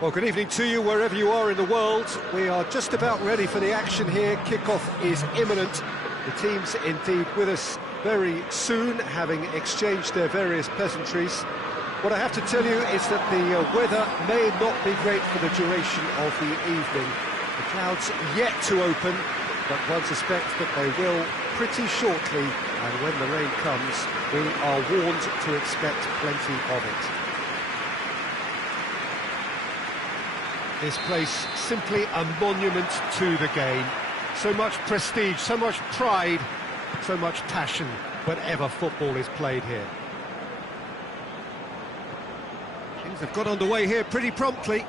Well, good evening to you wherever you are in the world. We are just about ready for the action here. Kickoff is imminent. The teams indeed with us very soon, having exchanged their various pleasantries. What I have to tell you is that the weather may not be great for the duration of the evening. The clouds yet to open, but one suspects that they will pretty shortly, and when the rain comes, we are warned to expect plenty of it. This place simply a monument to the game. So much prestige, so much pride, so much passion whenever football is played here. Things have got underway here pretty promptly.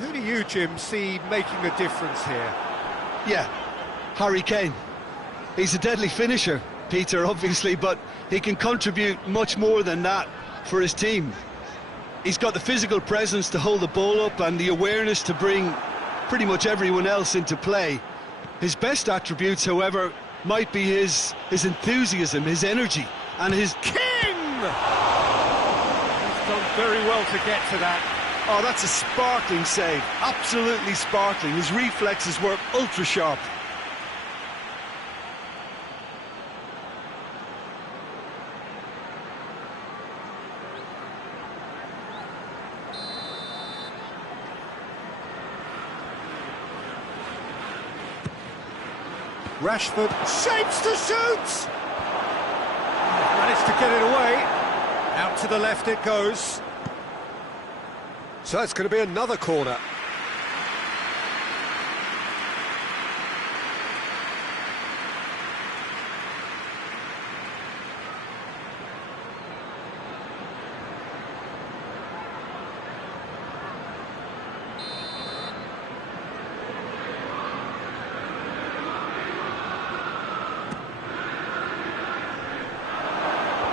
Who do you, Jim, see making a difference here? Yeah, Harry Kane. He's a deadly finisher, Peter, obviously, but he can contribute much more than that for his team. He's got the physical presence to hold the ball up and the awareness to bring pretty much everyone else into play. His best attributes, however, might be his enthusiasm, his energy, and his... King! He's done very well to get to that. Oh, that's a sparkling save. Absolutely sparkling. His reflexes were ultra-sharp. Rashford shapes to shoot! Managed to get it away. Out to the left it goes. So it's going to be another corner.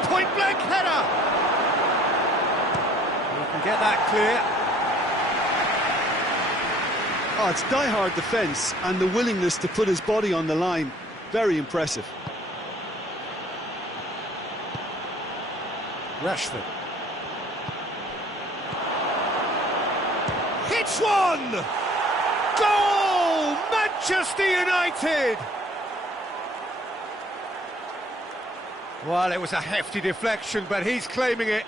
Point-blank header! You can get that clear. Oh, it's die-hard defence and the willingness to put his body on the line. Very impressive. Rashford. Hits one! Goal! Manchester United! Well, it was a hefty deflection, but he's claiming it.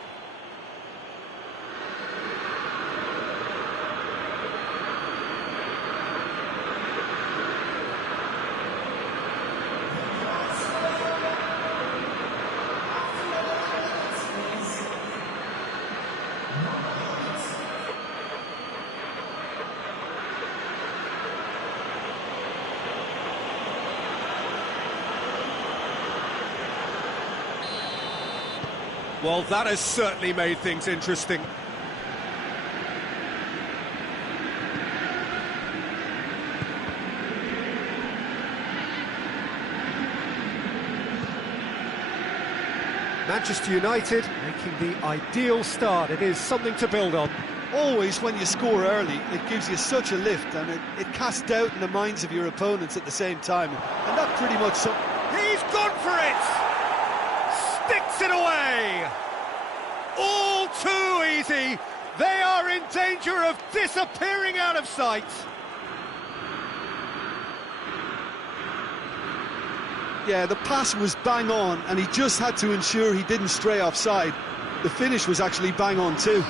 Well, that has certainly made things interesting. Manchester United making the ideal start. It is something to build on. Always, when you score early, it gives you such a lift, and it casts doubt in the minds of your opponents at the same time. And that pretty much... He's gone for it! Sticks it away! All too easy! They are in danger of disappearing out of sight! Yeah, the pass was bang on, and he just had to ensure he didn't stray offside. The finish was actually bang on too.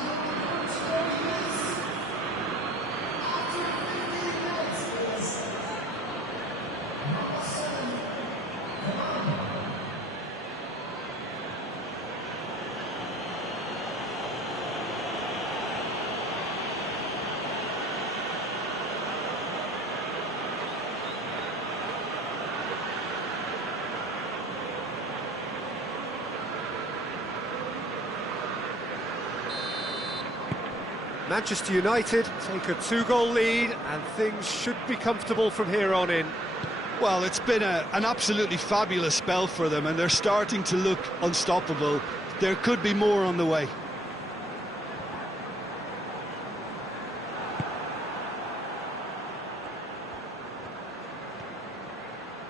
Manchester United take a 2-goal lead and things should be comfortable from here on in. Well, it's been an absolutely fabulous spell for them, and they're starting to look unstoppable. There could be more on the way.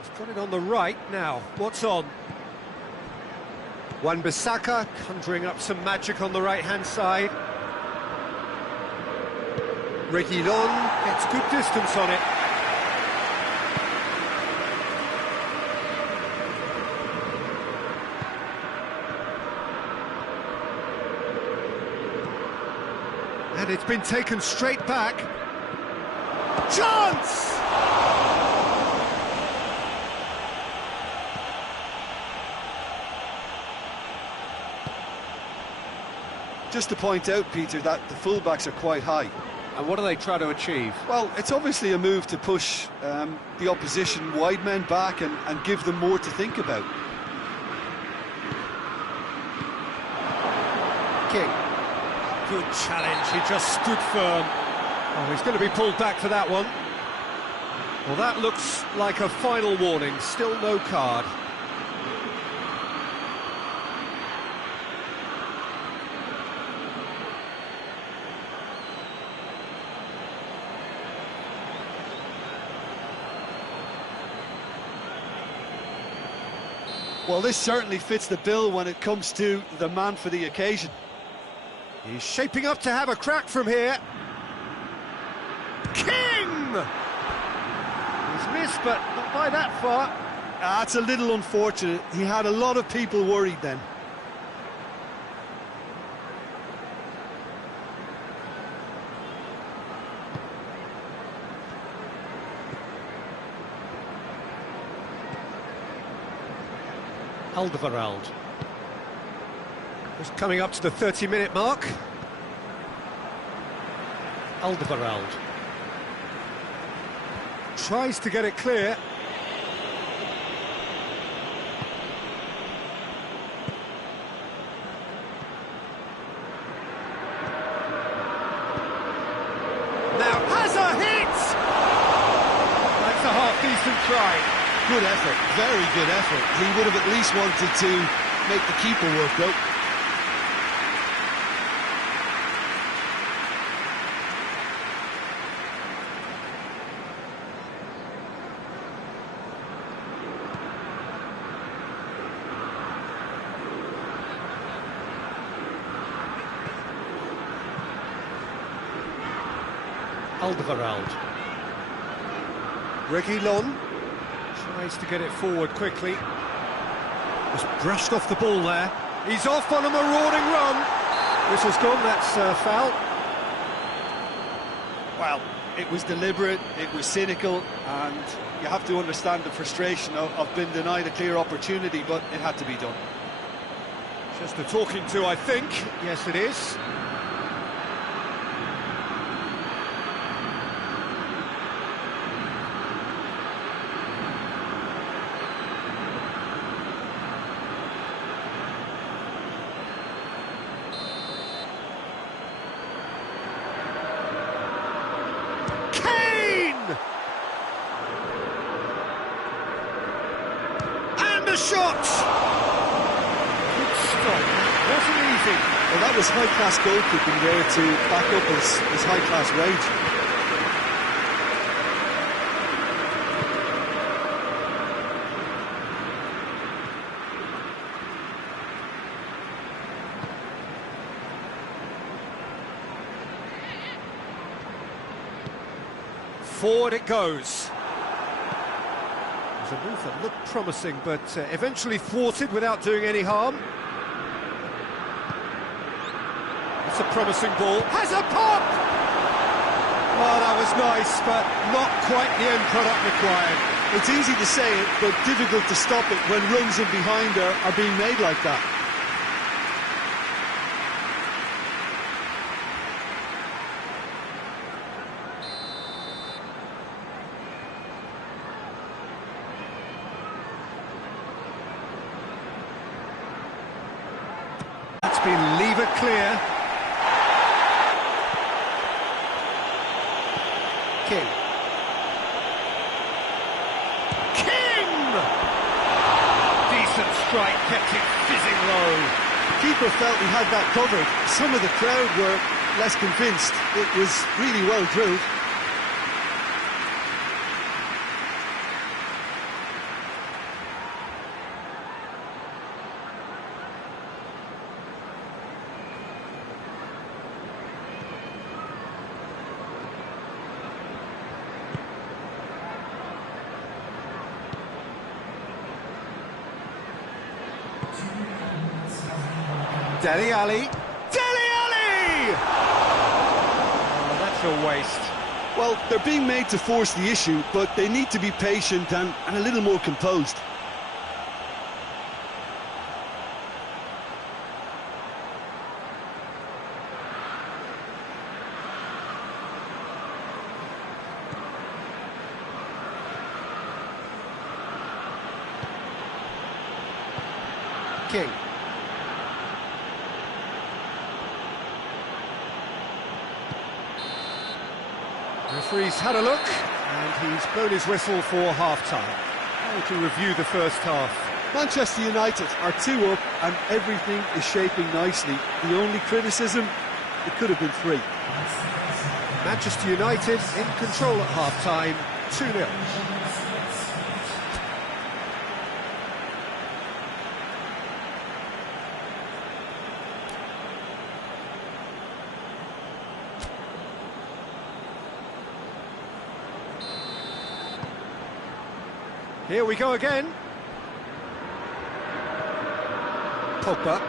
He's got it on the right now. What's on? Wan-Bissaka conjuring up some magic on the right-hand side. Reguilon gets good distance on it. And it's been taken straight back. Chance! Just to point out, Peter, that the fullbacks are quite high. And what do they try to achieve? Well, it's obviously a move to push the opposition wide men back and give them more to think about. King. Good challenge, he just stood firm. Oh, he's going to be pulled back for that one. Well, that looks like a final warning, still no card. Well, this certainly fits the bill when it comes to the man for the occasion. He's shaping up to have a crack from here. King! He's missed, but not by that far. That's a little unfortunate. He had a lot of people worried then. Alderweireld. Just coming up to the 30-minute mark. Alderweireld. Tries to get it clear. Now has a hit! That's a half-decent try. Good effort, very good effort. He would have at least wanted to make the keeper work though. Alderweireld. Reguilon tries to get it forward quickly. Just brushed off the ball there. He's off on a marauding run. Whistle's gone, that's foul. Well, it was deliberate, it was cynical, and you have to understand the frustration of being denied a clear opportunity, but it had to be done. Just a talking to, I think. Yes, it is. Shot! Good stop. Wasn't easy. Well, that was high-class goalkeeping there to back up his high-class rage. Forward it goes. It was a move that looked promising, but eventually thwarted without doing any harm. It's a promising ball. Has a pop! Oh, that was nice, but not quite the end product required. It's easy to say it, but difficult to stop it when runs in behind are being made like that. Leave it clear. King. Decent strike, kept it fizzing low. The keeper felt he had that covered. Some of the crowd were less convinced. It was really well drilled. Dele Alli! Dele Alli! Oh, that's a waste. Well, they're being made to force the issue, but they need to be patient and a little more composed. King. Referee's had a look, and he's blown his whistle for half-time. How to review the first half. Manchester United are 2 up and everything is shaping nicely. The only criticism, it could have been 3. Manchester United in control at half-time, 2-0. Here we go again. Pogba.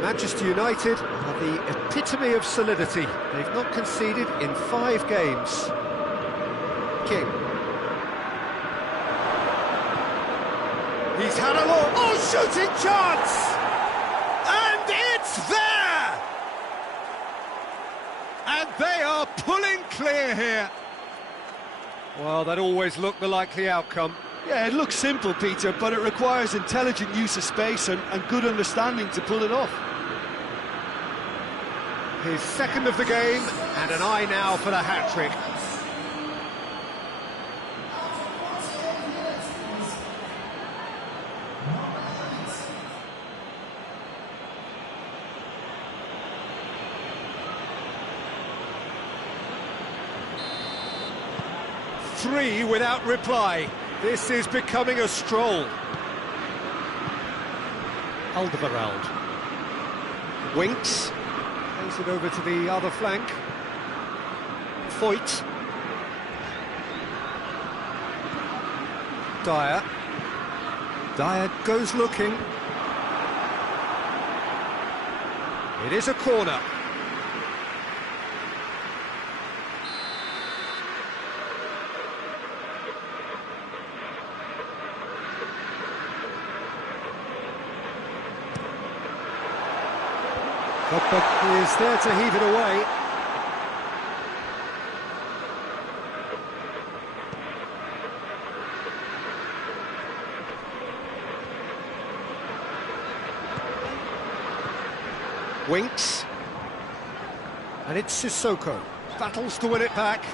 Manchester United are the epitome of solidity. They've not conceded in 5 games. King. He's had a look. Oh, shooting chance! And it's there! And they are pulling clear here. Well, that always looked the likely outcome. Yeah, it looks simple, Peter, but it requires intelligent use of space and good understanding to pull it off. His second of the game, and an eye now for the hat-trick. Three without reply. This is becoming a stroll. Alderweireld. Winks. Plays it over to the other flank. Foyt. Dyer. Dyer goes looking. It is a corner. Pogba is there to heave it away. Winks. And it's Sissoko. Battles to win it back.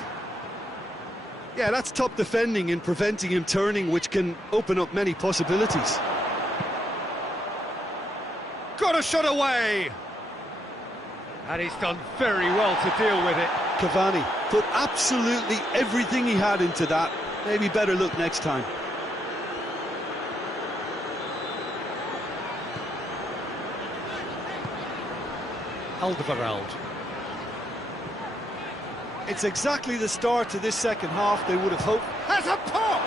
Yeah, that's top defending and preventing him turning, which can open up many possibilities. Got a shot away! And he's done very well to deal with it. Cavani put absolutely everything he had into that. Maybe better luck next time. Alderweireld. It's exactly the start to this second half they would have hoped. Has a pop!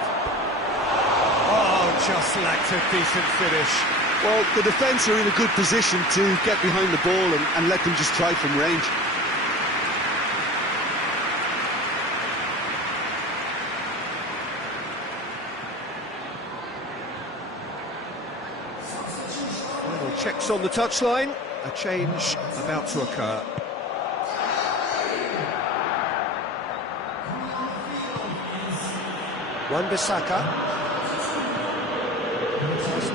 Oh, just lacked a decent finish. Well, the defence are in a good position to get behind the ball and let them just try from range. Final checks on the touchline. A change about to occur. Wan-Bissaka.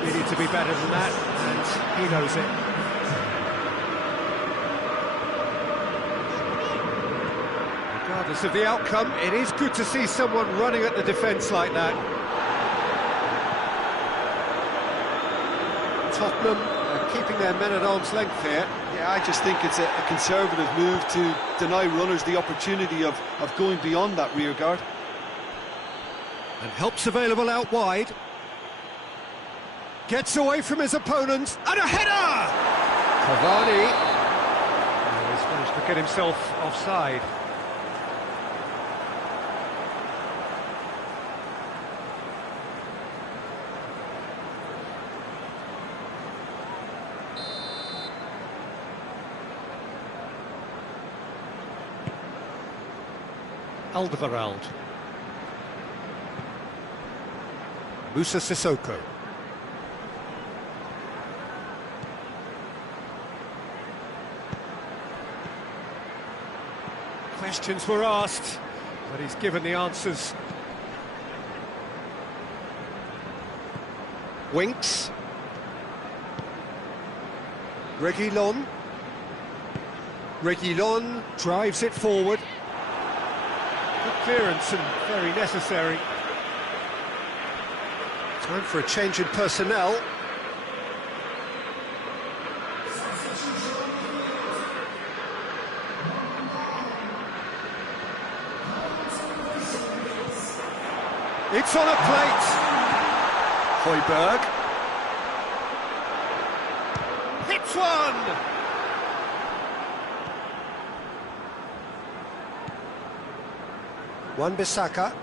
Needed to be better than that, and he knows it. Regardless of the outcome, it is good to see someone running at the defence like that. Tottenham are keeping their men at arm's length here. Yeah, I just think it's a conservative move to deny runners the opportunity of going beyond that rear guard. And help's available out wide. Gets away from his opponent, and a header! Cavani. Oh, he's managed to get himself offside. Alderweireld. Musa Sissoko. Questions were asked, but he's given the answers. Winks. Reguilon. Reguilon drives it forward. Good clearance and very necessary. Time for a change in personnel. It's on a plate. Højbjerg. Hits one! Wan-Bissaka.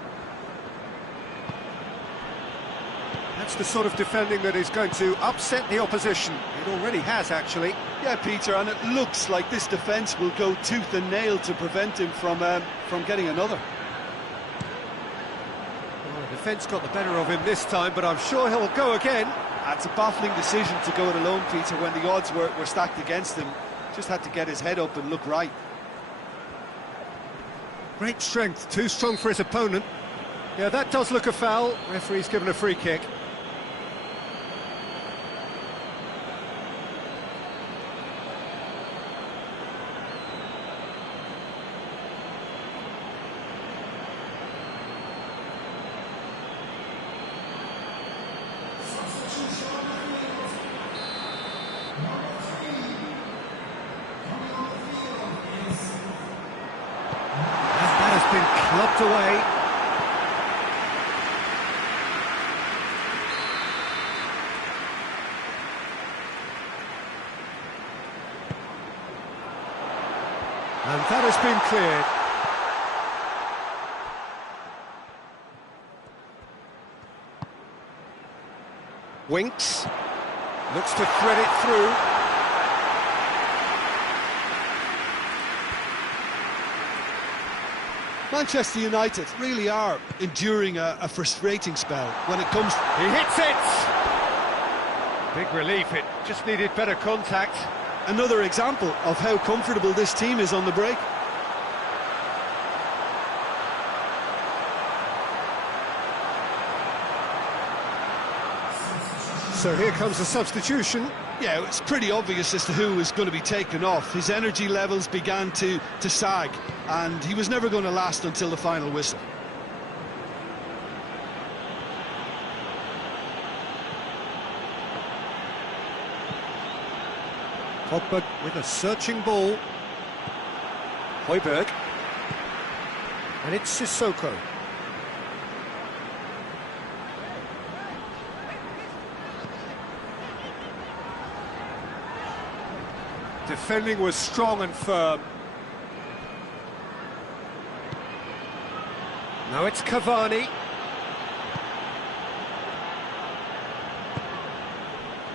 That's the sort of defending that is going to upset the opposition. It already has, actually. Yeah, Peter, and it looks like this defence will go tooth and nail to prevent him from getting another. Well, the defence got the better of him this time, but I'm sure he'll go again. It's a baffling decision to go it alone, Peter, when the odds were stacked against him. Just had to get his head up and look right. Great strength, too strong for his opponent. Yeah, that does look a foul. Referee's given a free kick. Been clubbed away. And that has been cleared. Winks looks to thread it through. Manchester United really are enduring a frustrating spell when it comes... He hits it! Big relief, it just needed better contact. Another example of how comfortable this team is on the break. So here comes the substitution. Yeah, it's pretty obvious as to who was going to be taken off. His energy levels began to sag, and he was never going to last until the final whistle. Pogba with a searching ball. Højbjerg. And it's Sissoko. Defending was strong and firm. Now it's Cavani.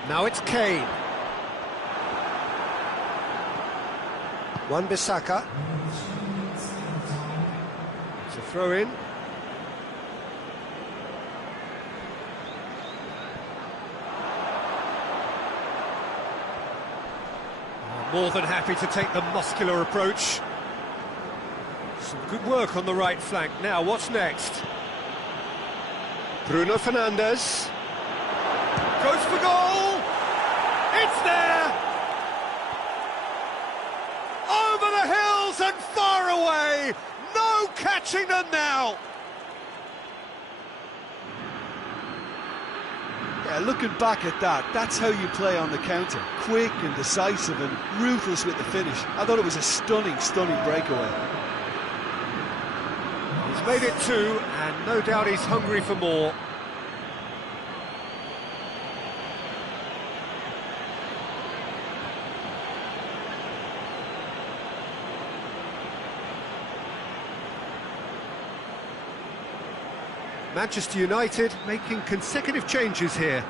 Now it's Kane. Wan-Bissaka. It's a throw-in. More than happy to take the muscular approach. Some good work on the right flank. Now, what's next? Bruno Fernandes. Goes for goal! It's there! Over the hills and far away! No catching them now! Yeah, looking back at that, that's how you play on the counter. Quick and decisive and ruthless with the finish. I thought it was a stunning, stunning breakaway. He's made it two, and no doubt he's hungry for more. Manchester United making consecutive changes here.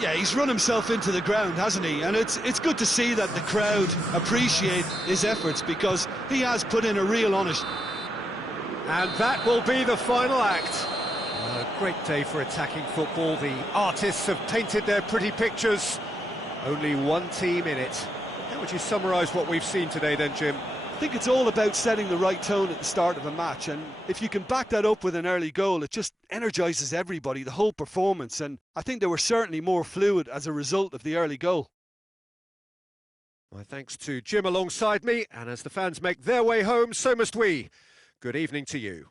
Yeah, he's run himself into the ground, hasn't he? And it's good to see that the crowd appreciate his efforts, because he has put in a real honest. And that will be the final act. A great day for attacking football. The artists have painted their pretty pictures. Only one team in it. How would you summarise what we've seen today then, Jim? I think it's all about setting the right tone at the start of a match, and if you can back that up with an early goal, it just energises everybody, the whole performance, and I think they were certainly more fluid as a result of the early goal. My thanks to Jim alongside me, and as the fans make their way home, so must we. Good evening to you.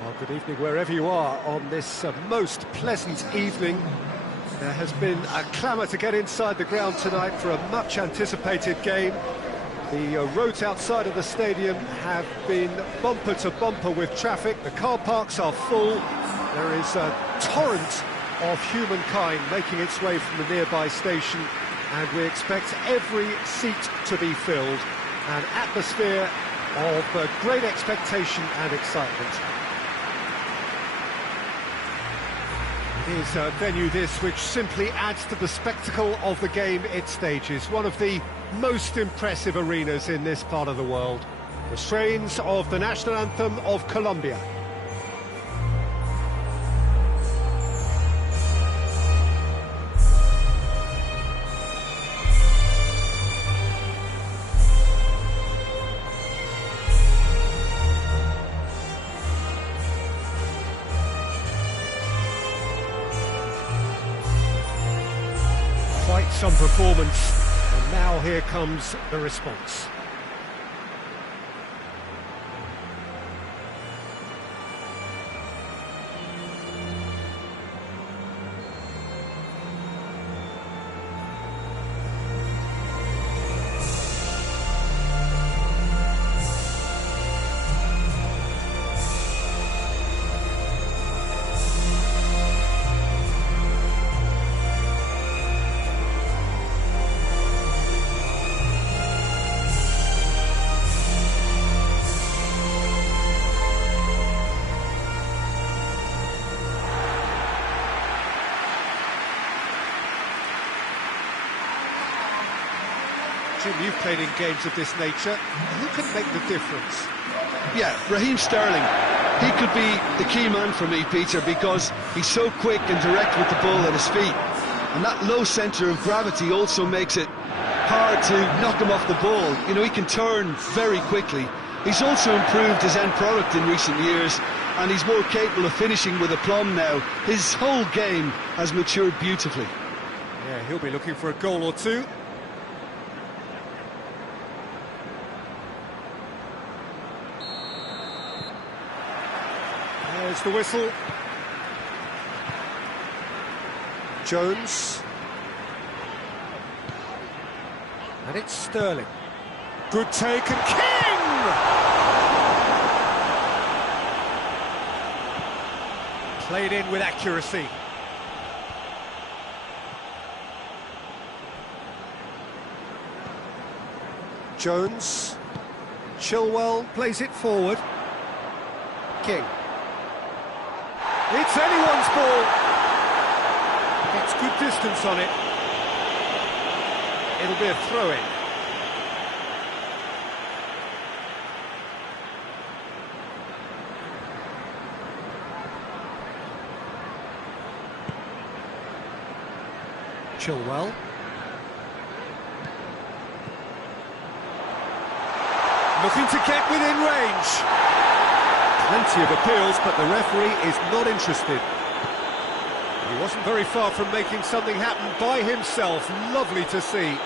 Well, good evening wherever you are on this most pleasant evening. There has been a clamour to get inside the ground tonight for a much-anticipated game. The roads outside of the stadium have been bumper to bumper with traffic. The car parks are full. There is a torrent of humankind making its way from the nearby station, and we expect every seat to be filled. An atmosphere of great expectation and excitement. It is a venue this which simply adds to the spectacle of the game it stages. One of the most impressive arenas in this part of the world. The strains of the national anthem of Colombia. Quite some performance, and now here comes the response. Jim, you've played in games of this nature. Who can make the difference? Yeah, Raheem Sterling. He could be the key man for me, Peter, because he's so quick and direct with the ball at his feet. And that low centre of gravity also makes it hard to knock him off the ball. You know, he can turn very quickly. He's also improved his end product in recent years, and he's more capable of finishing with aplomb now. His whole game has matured beautifully. Yeah, he'll be looking for a goal or two. There's the whistle. Jones. And it's Sterling. Good take, and King! Played in with accuracy. Jones. Chilwell plays it forward. King. It's anyone's ball. It's good distance on it. It'll be a throw-in. Chilwell. Looking to get within range. Plenty of appeals, but the referee is not interested. He wasn't very far from making something happen by himself. Lovely to see.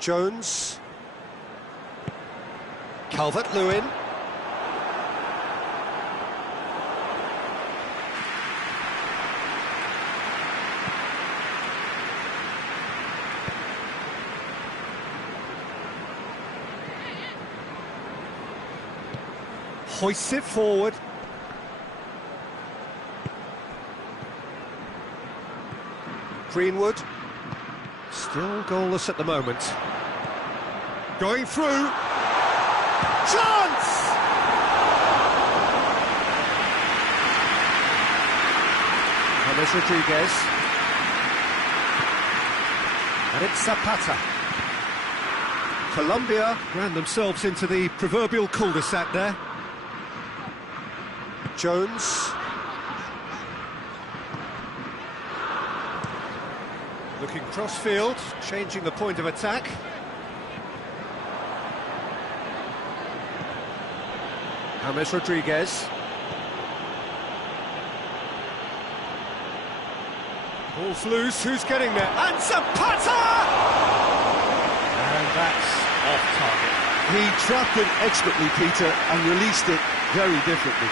Jones. Calvert-Lewin. Hoists it forward. Greenwood. Still goalless at the moment. Going through. Chance! James Rodriguez. And it's Zapata. Colombia ran themselves into the proverbial cul-de-sac there. Jones. Looking cross-field, changing the point of attack. James Rodriguez. Ball's loose, who's getting there? And Zapata! And that's off target. He trapped it expertly, Peter, and released it very differently.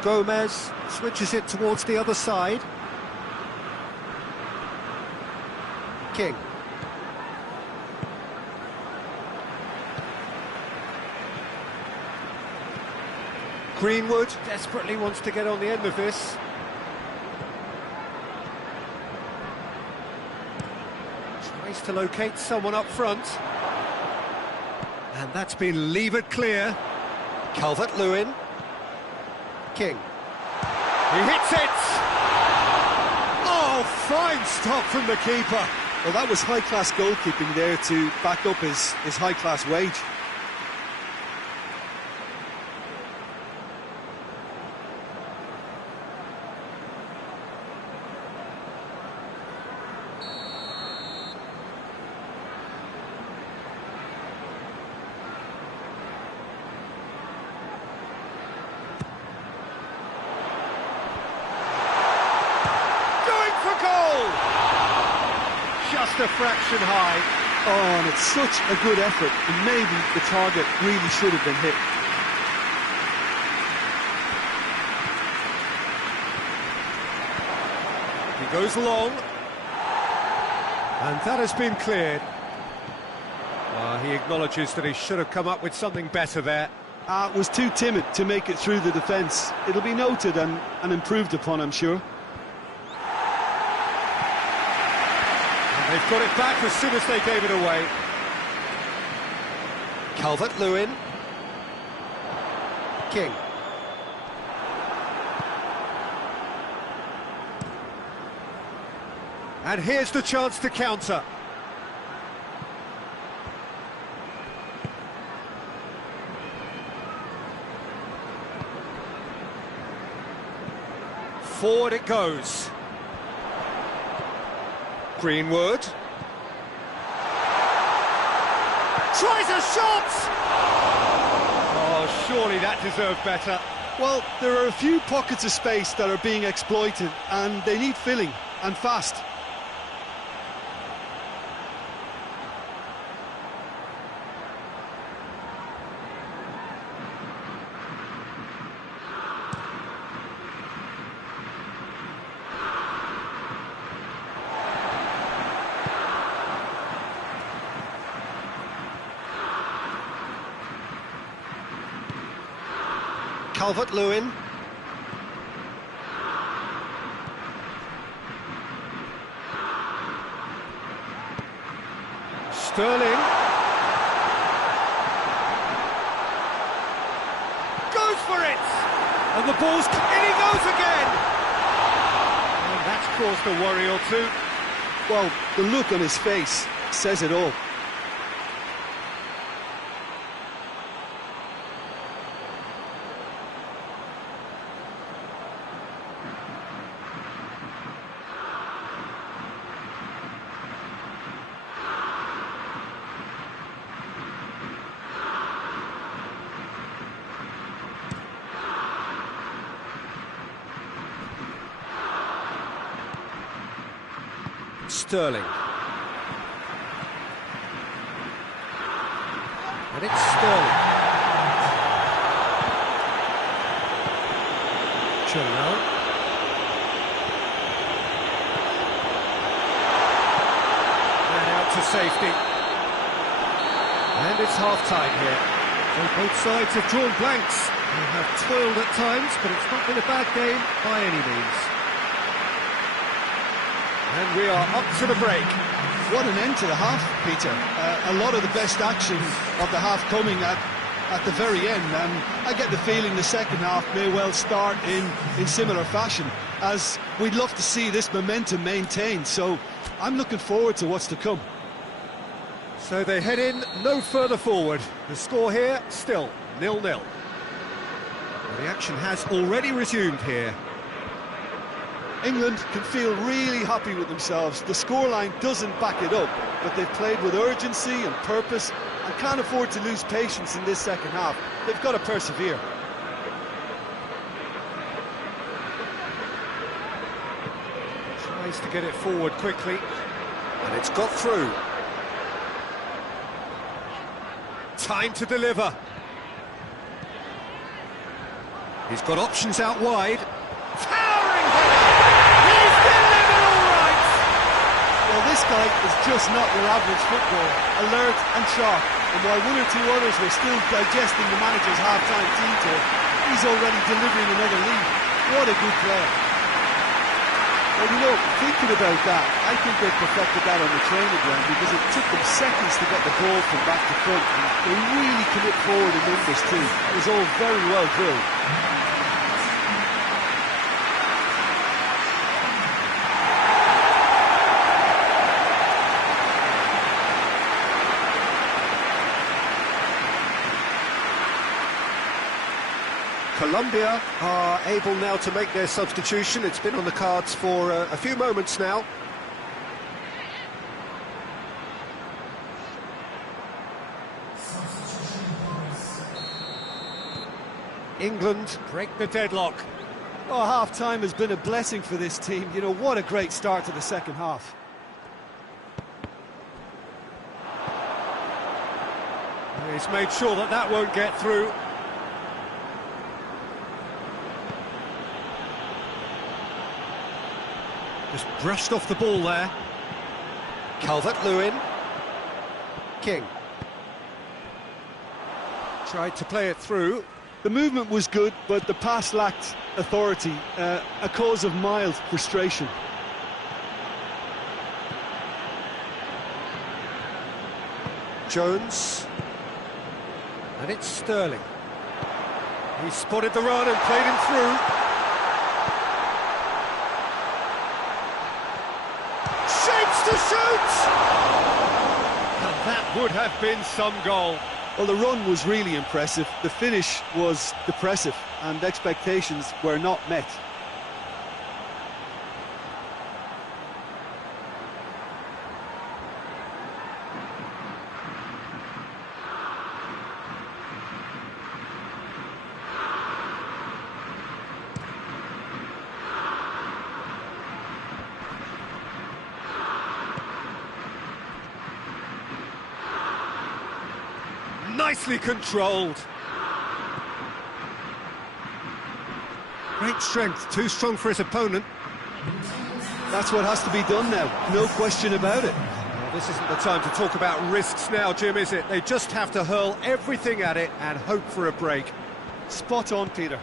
Gomez switches it towards the other side. King. Greenwood desperately wants to get on the end of this. Tries to locate someone up front. And that's been levered clear. Calvert-Lewin. King. He hits it! Oh, fine stop from the keeper. Well, that was high-class goalkeeping there to back up his high-class wage. Just a fraction high. Oh, and it's such a good effort, and maybe the target really should have been hit. He goes long. And that has been cleared. He acknowledges that he should have come up with something better there. Was too timid to make it through the defence. It'll be noted and improved upon, I'm sure. And they've got it back as soon as they gave it away. Calvert-Lewin. King. And here's the chance to counter. Forward it goes. Greenwood. Tries a shot! Oh, surely that deserved better. Well, there are a few pockets of space that are being exploited, and they need filling, and fast. Calvert-Lewin. Sterling. Goes for it! And the ball's... in he goes again! And that's caused a worry or two. Well, the look on his face says it all. Sterling. And it's Sterling. Chilwell. And out to safety. And it's half-time here. So both sides have drawn blanks. They have toiled at times, but it's not been a bad game by any means. And we are up to the break. What an end to the half, Peter. A lot of the best action of the half coming at the very end, and I get the feeling the second half may well start in similar fashion, as we'd love to see this momentum maintained, so I'm looking forward to what's to come. So they head in no further forward. The score here, still 0-0. Well, the action has already resumed here. England can feel really happy with themselves. The scoreline doesn't back it up, but they've played with urgency and purpose and can't afford to lose patience in this second half. They've got to persevere. Tries to get it forward quickly, and it's got through. Time to deliver. He's got options out wide. Towering header! He's delivered all right! Well, this guy is just not your average footballer. Alert and sharp. And while one or two others were still digesting the manager's half-time team talk, he's already delivering another lead. What a good player. Well, you know, thinking about that, I think they perfected that on the training ground because it took them seconds to get the ball from back to front. And they really commit forward in numbers too. It was all very well drilled. Colombia are able now to make their substitution. It's been on the cards for a few moments now. England break the deadlock. Oh, half-time has been a blessing for this team. You know, what a great start to the second half. He's made sure that that won't get through. Just brushed off the ball there. Calvert-Lewin. King. Tried to play it through. The movement was good, but the pass lacked authority, a cause of mild frustration. Jones. And it's Sterling. He spotted the run and played him through. Shapes to shoot! And that would have been some goal. Well, the run was really impressive. The finish was depressive, and expectations were not met. Nicely controlled. Great strength, too strong for his opponent. That's what has to be done now, no question about it. Well, this isn't the time to talk about risks now, Jim, is it? They just have to hurl everything at it and hope for a break. Spot on, Peter.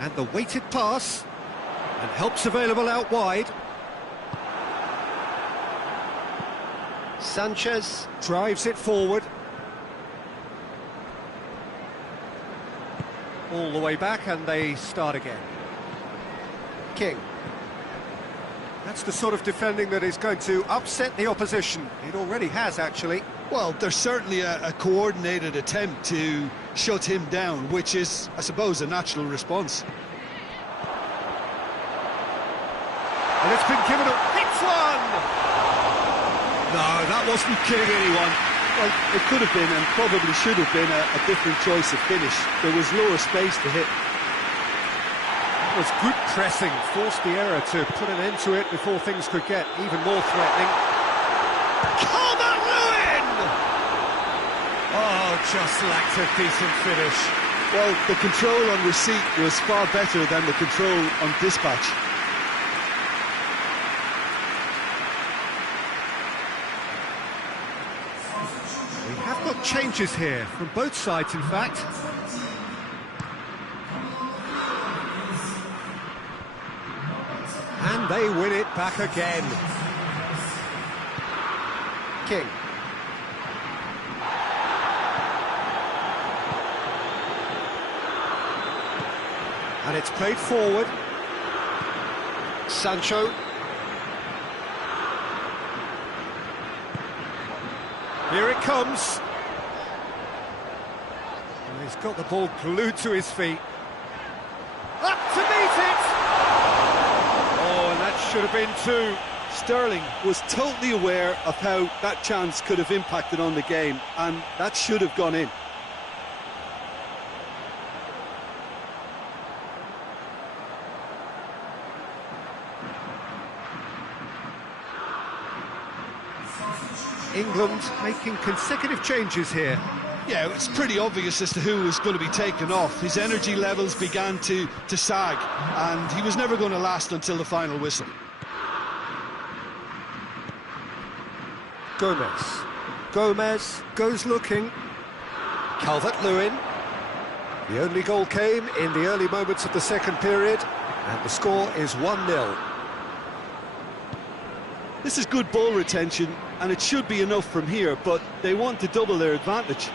And the weighted pass, and help's available out wide. Sanchez drives it forward. All the way back, and they start again. King. That's the sort of defending that is going to upset the opposition. It already has, actually. Well, there's certainly a coordinated attempt to shut him down, which is, I suppose, a natural response. And it's been given a hits one! No, that wasn't kidding anyone. Well, it could have been, and probably should have been, a different choice of finish. There was lower space to hit. It was good pressing, forced the error to put an end to it before things could get even more threatening. Calvert-Lewin! Oh, just lacked a decent finish. Well, the control on receipt was far better than the control on dispatch. We have got changes here, from both sides, in fact. And they win it back again. King. And it's played forward. Sancho. Here it comes. And he's got the ball glued to his feet. Up to meet it! Oh, and that should have been two. Sterling was totally aware of how that chance could have impacted on the game, and that should have gone in. England making consecutive changes here. Yeah, it's pretty obvious as to who was going to be taken off. His energy levels began to sag, and he was never going to last until the final whistle. Gomez goes looking. Calvert-Lewin. The only goal came in the early moments of the second period, and the score is 1-0. This is good ball retention, and it should be enough from here, but they want to double their advantage.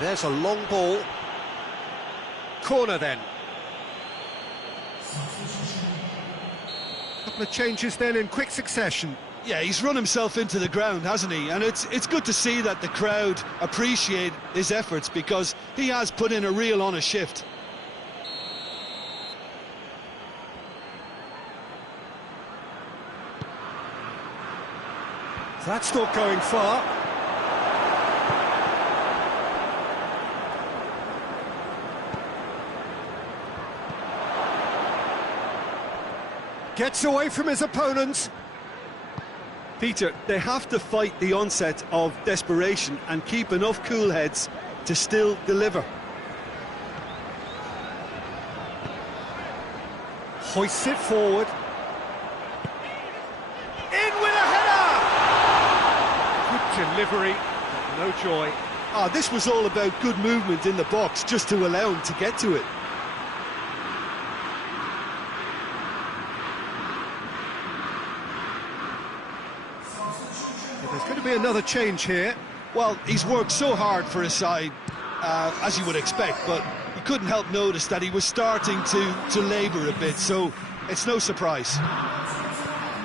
There's a long ball. Corner then. Couple of changes then in quick succession. Yeah, he's run himself into the ground, hasn't he? And it's good to see that the crowd appreciate his efforts, because he has put in a real honest shift. That's not going far. Gets away from his opponent. Peter, they have to fight the onset of desperation and keep enough cool heads to still deliver. hoists it forward. In with a header! Good delivery, but no joy. Ah, this was all about good movement in the box, just to allow him to get to it. There's going to be another change here. Well, he's worked so hard for his side, as you would expect, but you couldn't help notice that he was starting to labour a bit, so it's no surprise.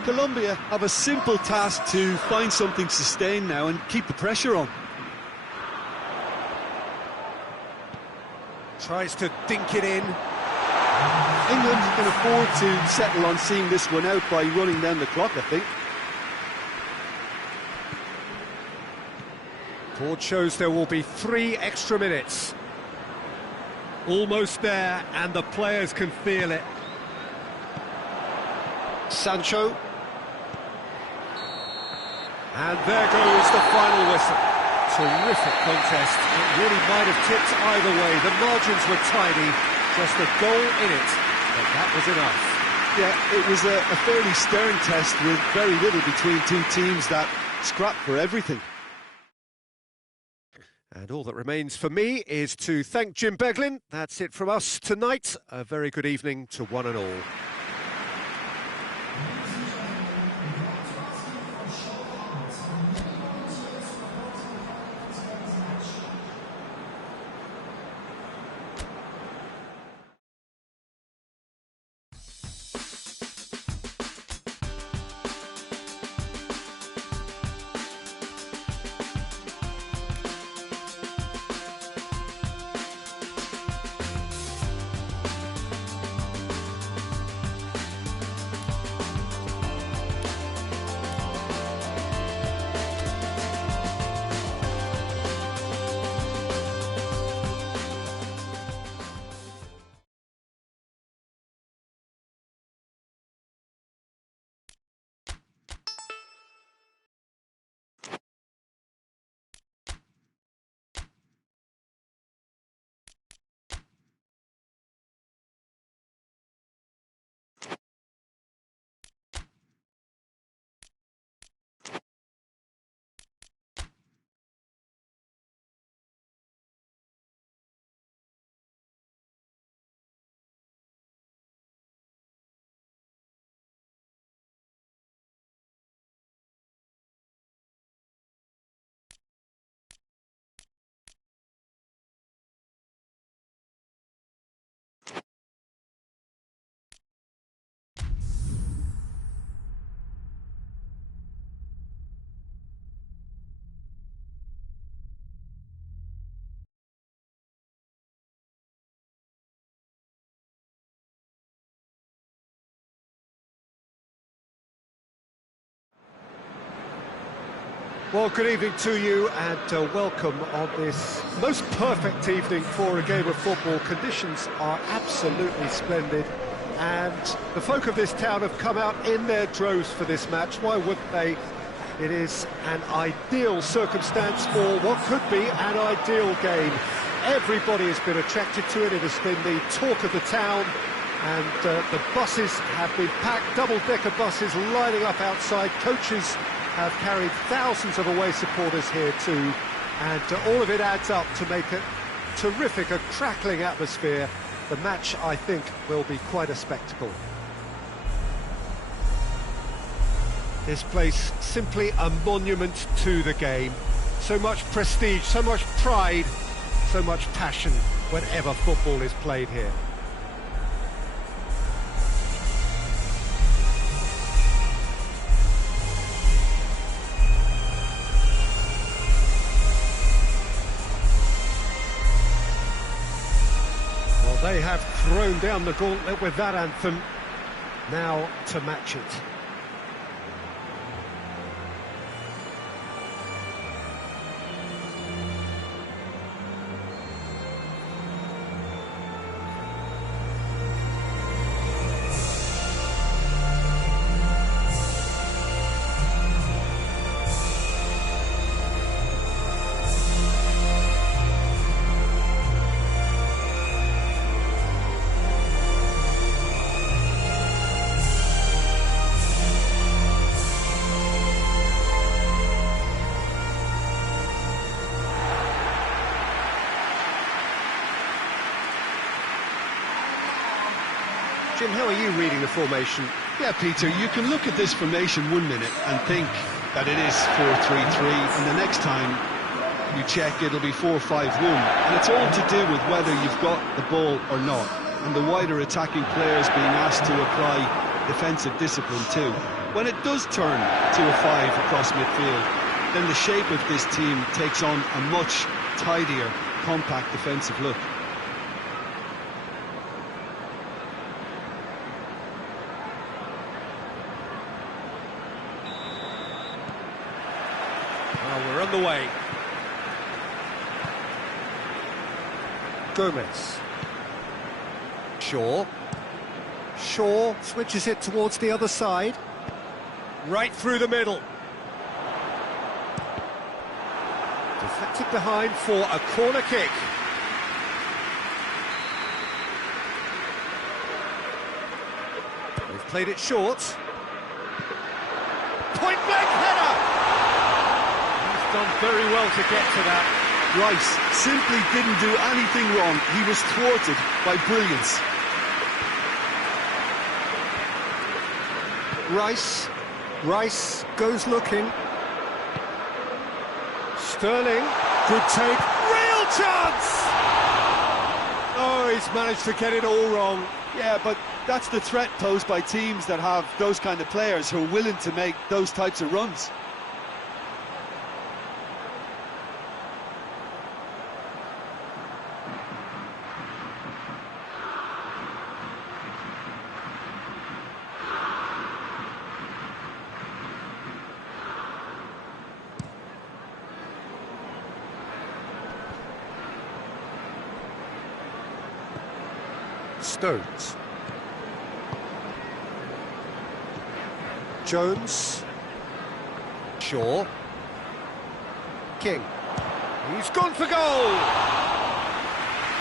Colombia have a simple task to find something sustained now and keep the pressure on. Tries to dink it in. England can afford to settle on seeing this one out by running down the clock, I think. Board shows there will be 3 extra minutes. Almost there, and the players can feel it. Sancho. And there goes the final whistle. Terrific contest. It really might have tipped either way. The margins were tiny, just a goal in it, but that was enough. Yeah, it was a fairly stern test with very little between two teams that scrapped for everything. And all that remains for me is to thank Jim Beglin. That's it from us tonight. A very good evening to one and all. Well, good evening to you and welcome on this most perfect evening for a game of football. Conditions are absolutely splendid and the folk of this town have come out in their droves for this match. Why wouldn't they? It is an ideal circumstance for what could be an ideal game. Everybody has been attracted to it. It has been the talk of the town and the buses have been packed, double-decker buses lining up outside. Coaches have carried thousands of away supporters here too, and all of it adds up to make it terrific, a crackling atmosphere. The match, I think, will be quite a spectacle. This place, simply a monument to the game. So much prestige, so much pride, so much passion whenever football is played here. They have thrown down the gauntlet with that anthem. Now to match it. Jim, how are you reading the formation? Yeah, Peter, you can look at this formation 1 minute and think that it is 4-3-3, and the next time you check it'll be 4-5-1, and it's all to do with whether you've got the ball or not, and the wider attacking players being asked to apply defensive discipline too. When it does turn to a 5 across midfield, then the shape of this team takes on a much tidier, compact defensive look. Well, we're on the way. Gomez. Shaw switches it towards the other side. Right through the middle. Deflected behind for a corner kick. They've played it short. Point blank header! He's done very well to get to that. Rice simply didn't do anything wrong. He was thwarted by brilliance. Rice goes looking. Sterling, good take, real chance! Oh, he's managed to get it all wrong. Yeah, but that's the threat posed by teams that have those kind of players who are willing to make those types of runs. Stones. Jones. Shaw. King. He's gone for goal!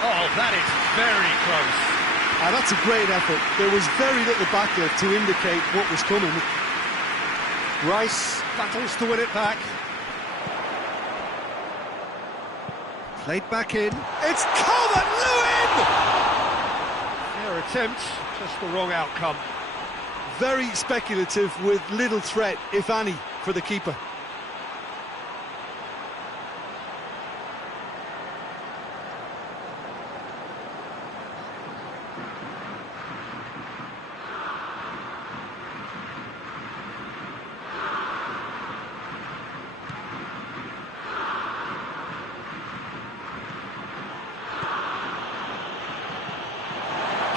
Oh, that is very close. That's a great effort. There was very little backlift to indicate what was coming. Rice battles to win it back. Played back in. It's Calvert-Lewin! Fair attempt, just the wrong outcome. Very speculative with little threat, if any, for the keeper.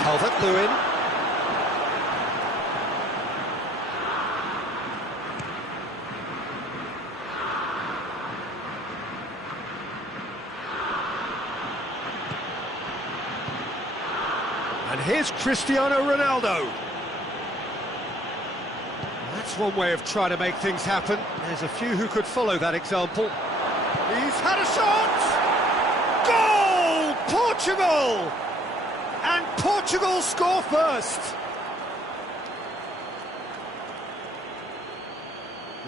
Calvert-Lewin. And here's Cristiano Ronaldo. That's one way of trying to make things happen. There's a few who could follow that example. He's had a shot! Goal! Portugal! And Portugal score first.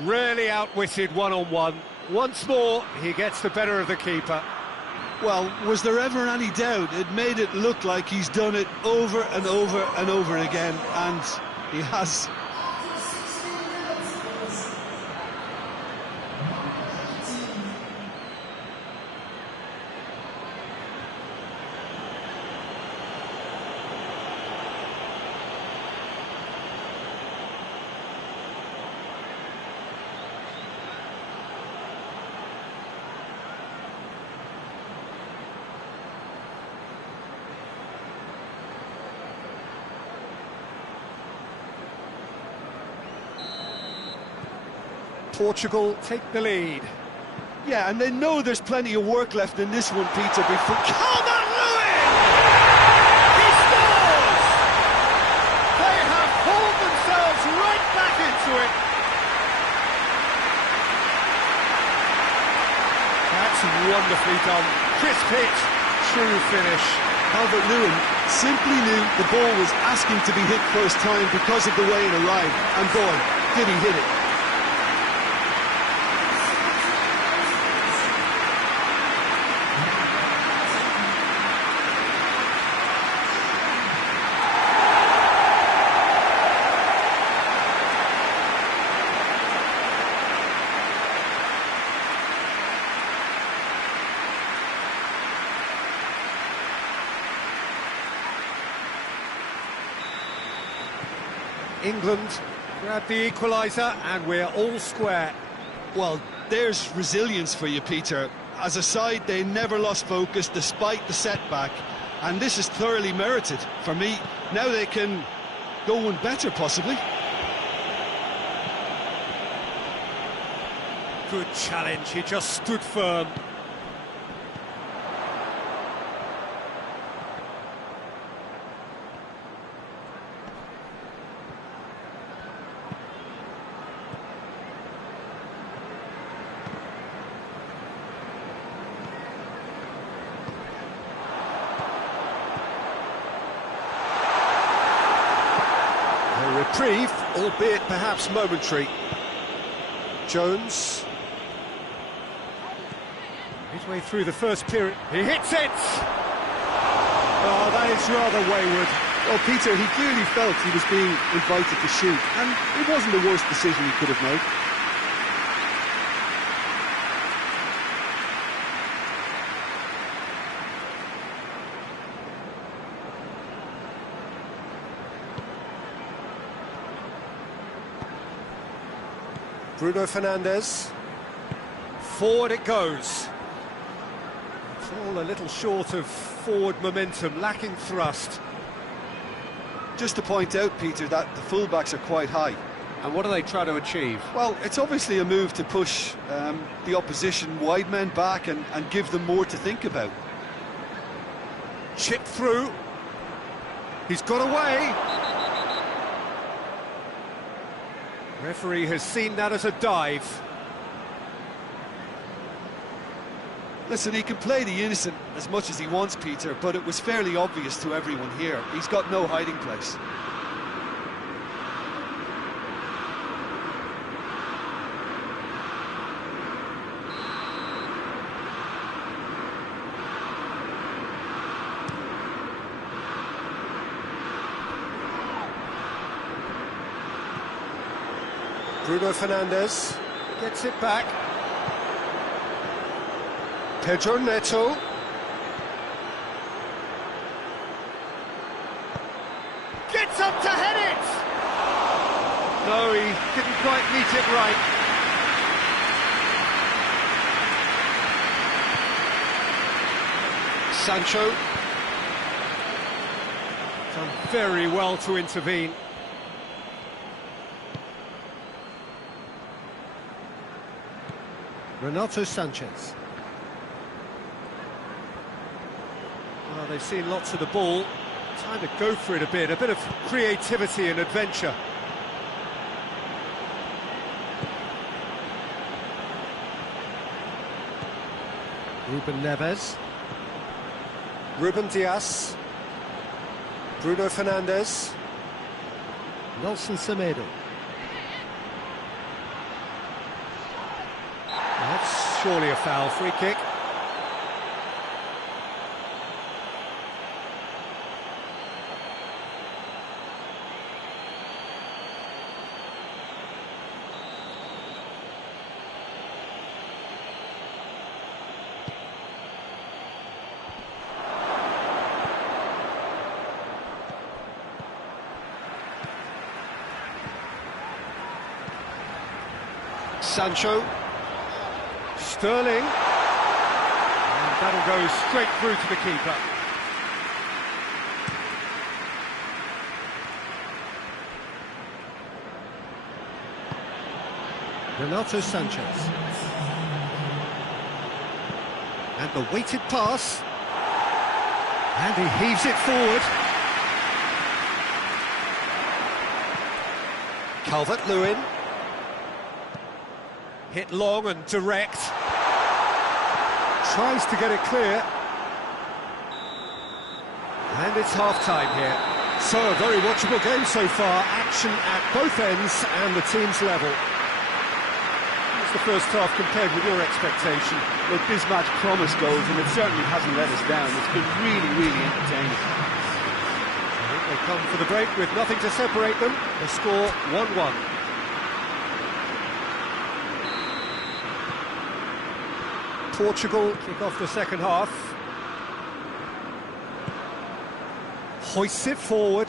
Really outwitted one-on-one. Once more, he gets the better of the keeper. Well, was there ever any doubt? It made it look like he's done it over and over and over again, and he has. Portugal take the lead. Yeah, and they know there's plenty of work left in this one, Peter, before... Calvert-Lewin! He scores! They have pulled themselves right back into it. That's wonderfully done. Crisp hit, true finish. Calvert-Lewin simply knew the ball was asking to be hit first time because of the way it arrived, and boy, did he hit it. England grab the equaliser, and we're all square. Well, there's resilience for you, Peter. As a side, they never lost focus despite the setback, and this is thoroughly merited. For me, now they can go one better, possibly. Good challenge, he just stood firm. A reprieve, albeit perhaps momentary. Jones. Midway through the first period, he hits it! Oh, that is rather wayward. Well, Peter, he clearly felt he was being invited to shoot, and it wasn't the worst decision he could have made. Bruno Fernandes. Forward it goes. It's all a little short of forward momentum, lacking thrust. Just to point out, Peter, that the fullbacks are quite high. And what do they try to achieve? Well, it's obviously a move to push the opposition wide men back and give them more to think about. Chip through. He's got away. Referee has seen that as a dive. Listen, he can play the innocent as much as he wants, Peter, but it was fairly obvious to everyone here. He's got no hiding place. Bruno Fernandes gets it back. Pedro Neto. Gets up to head it! No, he didn't quite meet it right. Sancho. Done very well to intervene. Renato Sanchez. Well, they've seen lots of the ball. Time to go for it a bit of creativity and adventure. Ruben Neves. Ruben Dias. Bruno Fernandes. Nelson Semedo. That's surely a foul, free kick. Sancho. Sterling. And that'll go straight through to the keeper. Renato Sanchez. And the weighted pass. And he heaves it forward. Calvert-Lewin. Hit long and direct. Tries to get it clear. And it's half-time here. So, a very watchable game so far. Action at both ends and the team's level. What's the first half compared with your expectation? Look, this match promised goals, and it certainly hasn't let us down. It's been really, really entertaining. They come for the break with nothing to separate them. The score 1-1. Portugal kick off the second half. Hoists it forward.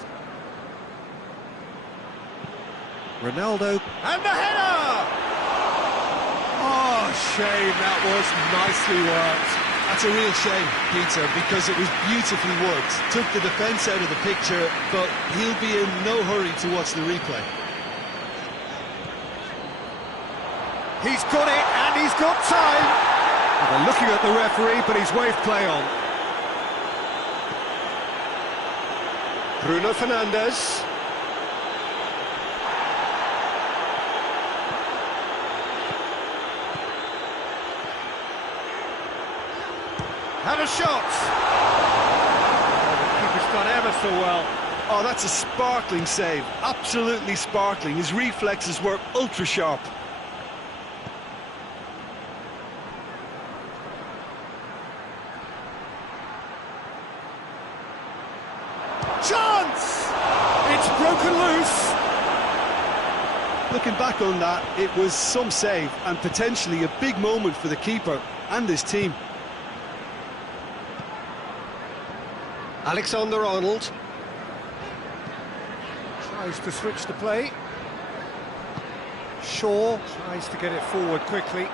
Ronaldo. And the header! Oh, shame, that was nicely worked. That's a real shame, Peter, because it was beautifully worked. Took the defence out of the picture, but he'll be in no hurry to watch the replay. He's got it, and he's got time. Well, they're looking at the referee, but he's waved play on. Bruno Fernandes. Had a shot. Oh, the keeper's done ever so well. Oh, that's a sparkling save. Absolutely sparkling. His reflexes were ultra sharp. Chance! It's broken loose. Looking back on that, it was some save and potentially a big moment for the keeper and his team. Alexander-Arnold tries to switch the play. Shaw tries to get it forward quickly.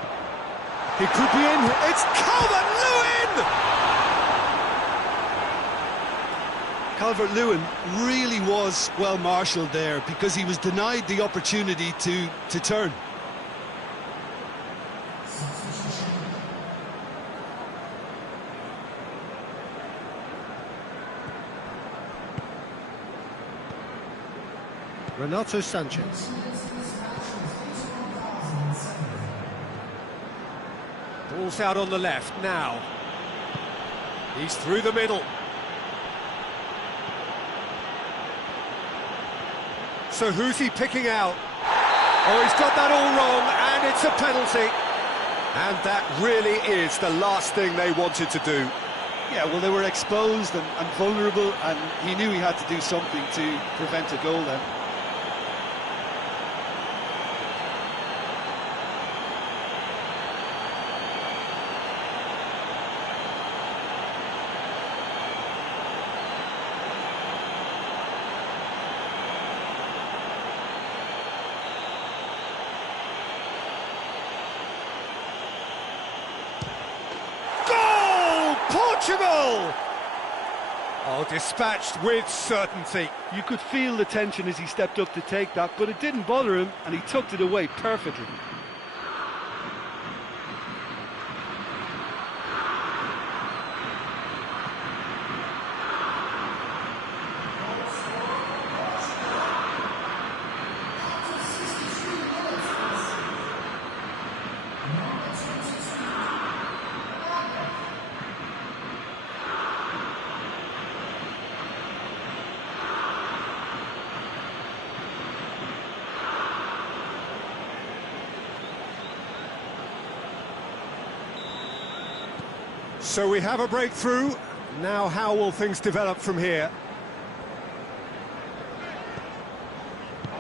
He could be in. It's Calvert-Lewin! Calvert-Lewin really was well marshalled there because he was denied the opportunity to turn. Renato Sanchez. Ball's out on the left now. He's through the middle. So who's he picking out? Oh, he's got that all wrong, and it's a penalty. And that really is the last thing they wanted to do. Yeah, well, they were exposed and vulnerable, and he knew he had to do something to prevent a goal then. Portugal! Oh, dispatched with certainty. You could feel the tension as he stepped up to take that, but it didn't bother him, and he tucked it away perfectly. So we have a breakthrough. Now how will things develop from here?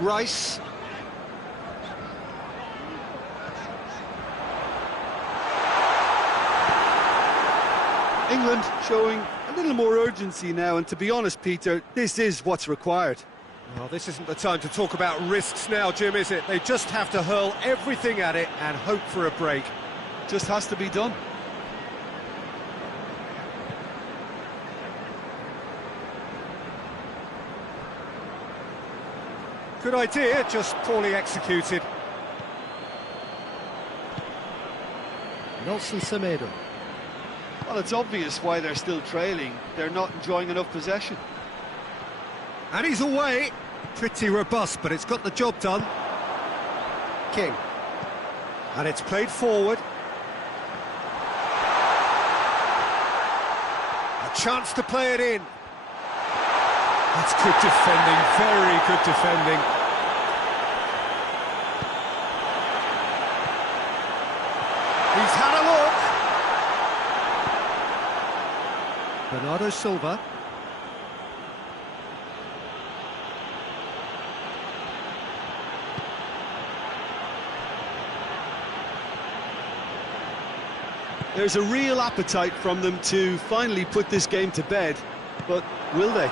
Rice. England showing a little more urgency now, and to be honest, Peter, this is what's required. Well, this isn't the time to talk about risks now, Jim, is it? They just have to hurl everything at it and hope for a break. Just has to be done. Good idea, just poorly executed. Nelson Semedo. Well, it's obvious why they're still trailing. They're not enjoying enough possession. And he's away. Pretty robust, but it's got the job done. King. And it's played forward. A chance to play it in. That's good defending, very good defending. He's had a look. Bernardo Silva. There's a real appetite from them to finally put this game to bed, but will they?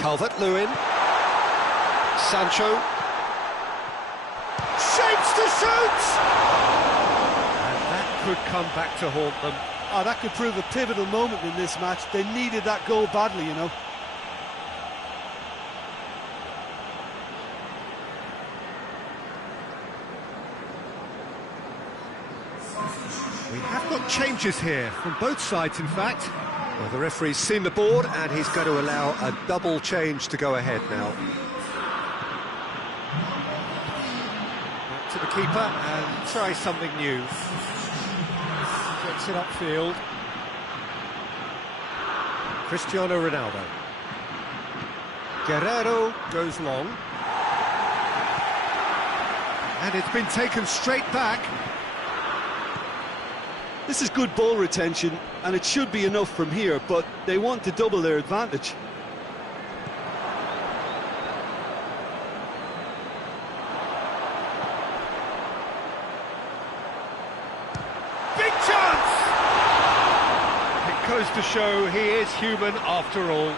Calvert-Lewin. Sancho. Shapes to shoot! And that could come back to haunt them. Oh, that could prove a pivotal moment in this match. They needed that goal badly, you know. We have got changes here from both sides, in fact. Well, the referee's seen the board and he's going to allow a double change to go ahead now. Back to the keeper and try something new. Gets it upfield. Cristiano Ronaldo. Guerrero goes long. And it's been taken straight back. This is good ball retention, and it should be enough from here, but they want to double their advantage. Big chance! It goes to show he is human after all.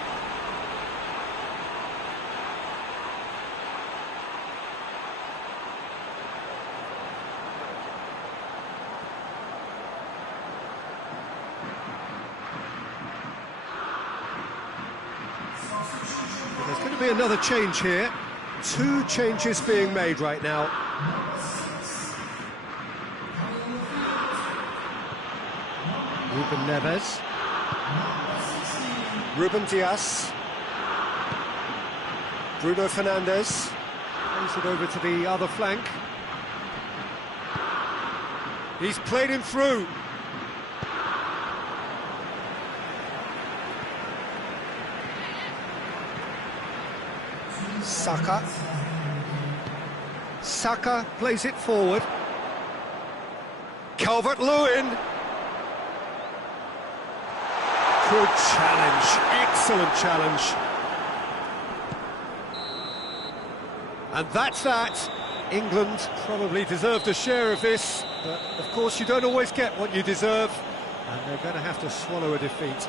There's going to be another change here. 2 changes being made right now. Ruben Neves. Ruben Dias. Bruno Fernandes. Plays it over to the other flank. He's played him through. Saka. Saka plays it forward. Calvert-Lewin. Good challenge, excellent challenge. And that's that. England probably deserved a share of this, but of course you don't always get what you deserve, and they're going to have to swallow a defeat.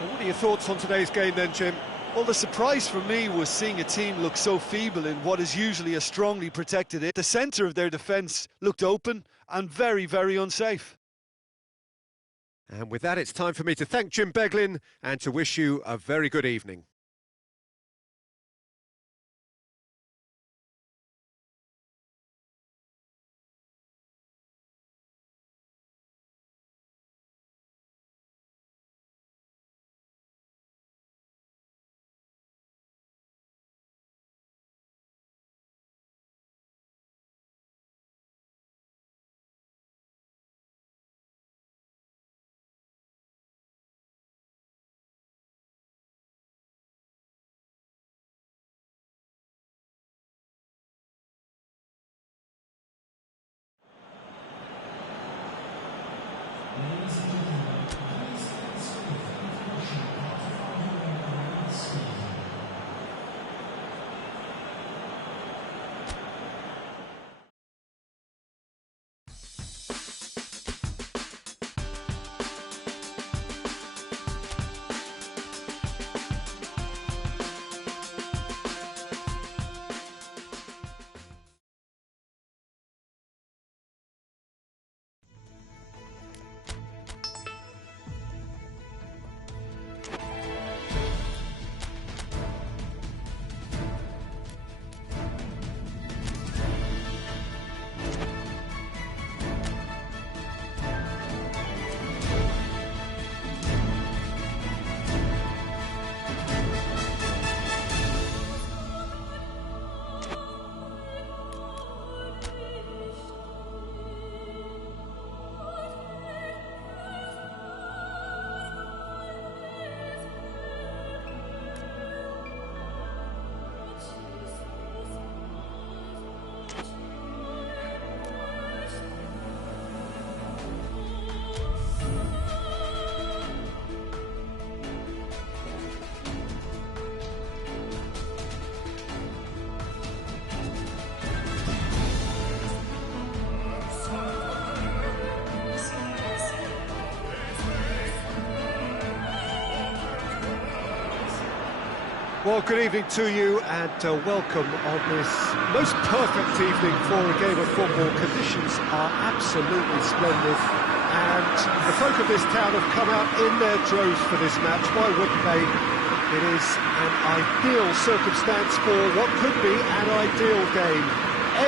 Well, what are your thoughts on today's game then, Jim? Well, the surprise for me was seeing a team look so feeble in what is usually a strongly protected area. The centre of their defence looked open and very, very unsafe. And with that, it's time for me to thank Jim Beglin and to wish you a very good evening. Well, good evening to you and welcome on this most perfect evening for a game of football. Conditions are absolutely splendid and the folk of this town have come out in their droves for this match. Why wouldn't they? It is an ideal circumstance for what could be an ideal game.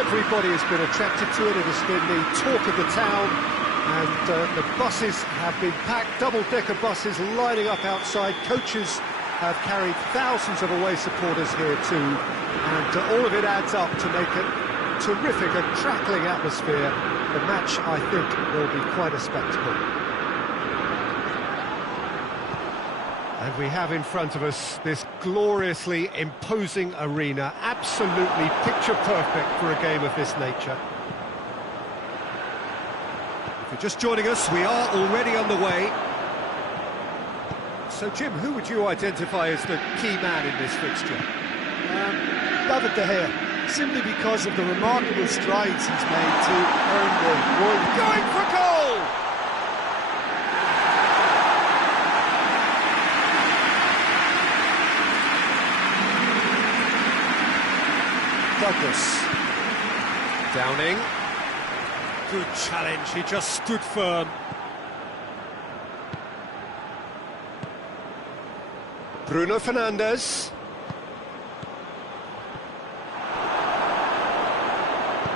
Everybody has been attracted to it. It has been the talk of the town and the buses have been packed, double-decker buses lining up outside. Coaches have carried thousands of away supporters here too, and all of it adds up to make it terrific, a crackling atmosphere. The match, I think, will be quite a spectacle. And we have in front of us this gloriously imposing arena, absolutely picture perfect for a game of this nature. If you're just joining us, we are already underway. So, Jim, who would you identify as the key man in this fixture? David De Gea, simply because of the remarkable strides he's made to earn the world. Going for goal! Douglas. Downing. Good challenge, he just stood firm. Bruno Fernandes.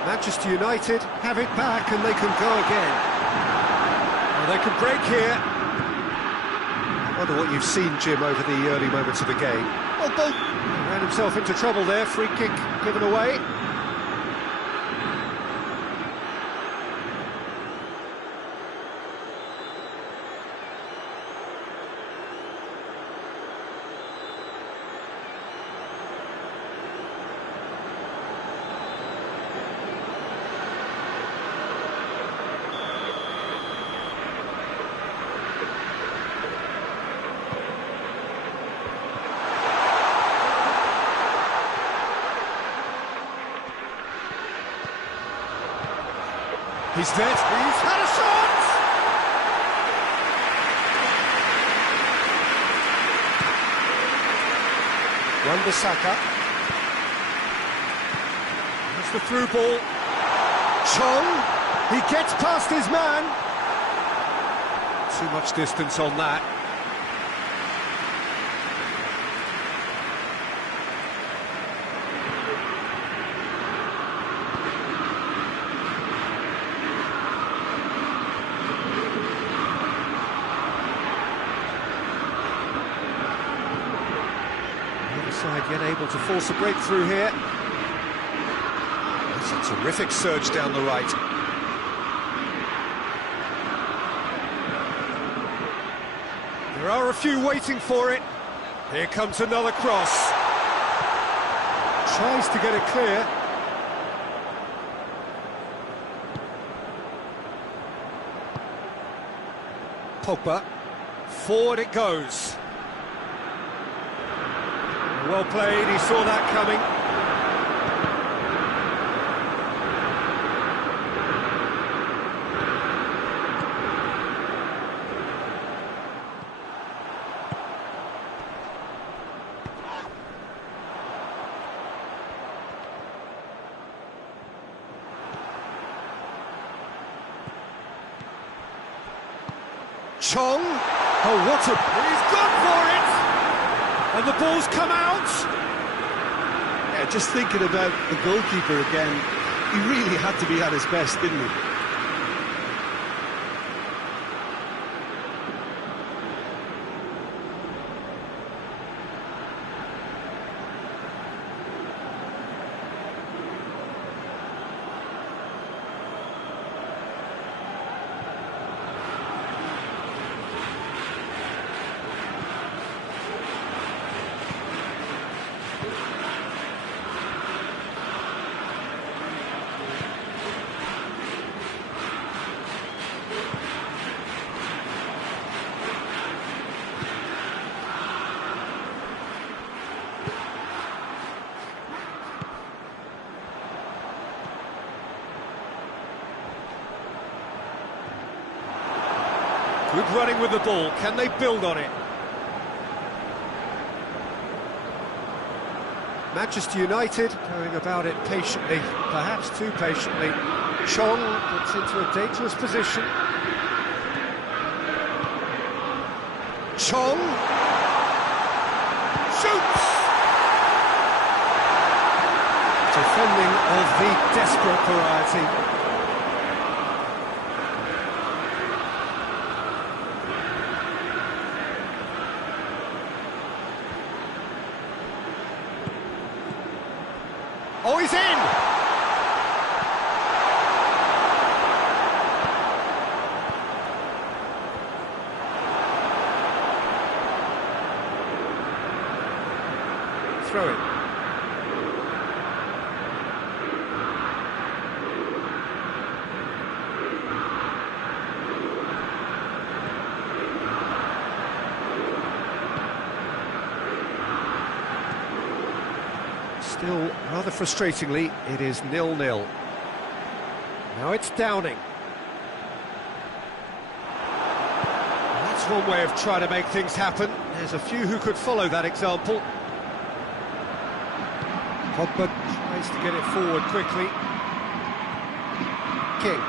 Manchester United have it back and they can go again. Well, they can break here. I wonder what you've seen, Jim, over the early moments of the game. Well, both ran himself into trouble there. Free kick given away. He's there, he's had a shot! Wan-Bissaka. That's the through ball. Chong, he gets past his man. Too much distance on that. Yet able to force a breakthrough here. That's a terrific surge down the right. There are a few waiting for it. Here comes another cross. Tries to get it clear. Pogba. Forward it goes. Well played, he saw that coming. Chong, oh what a... He's gone for it! And the ball's come out! Yeah, just thinking about the goalkeeper again, he really had to be at his best, didn't he? Good running with the ball, can they build on it? Manchester United going about it patiently, perhaps too patiently. Chong gets into a dangerous position. Chong shoots! Defending of the desperate variety. Oh, he's in! Throw it. Still, rather frustratingly, it is 0-0. Now it's Downing. That's one way of trying to make things happen. There's a few who could follow that example. Pogba tries to get it forward quickly. King.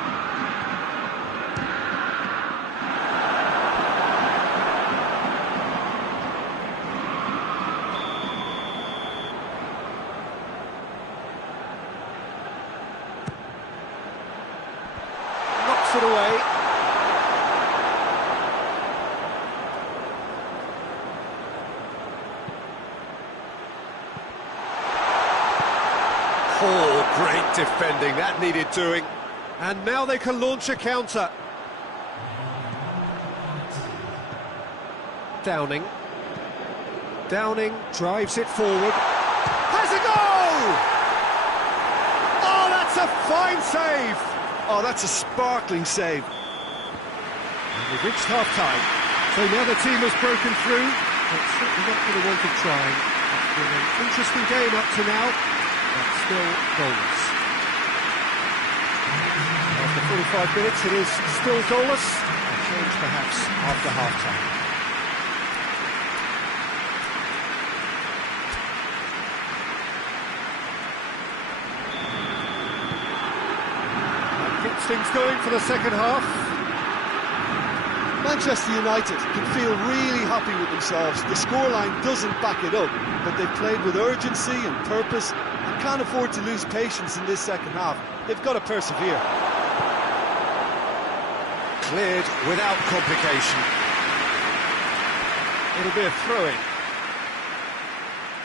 Knocks it away. Oh, great defending, that needed doing. And now they can launch a counter. Downing. Downing drives it forward. Has a goal! Oh, that's a fine save! Oh, that's a sparkling save. And we've reached half-time. So now the team has broken through. It's certainly not going to want to try. It's been an interesting game up to now. But still goalless. After 45 minutes, it is still goalless. A change perhaps after half-time. That gets things going for the second half. Manchester United can feel really happy with themselves. The scoreline doesn't back it up, but they've played with urgency and purpose and can't afford to lose patience in this second half. They've got to persevere. Cleared without complication. It'll be a throw-in.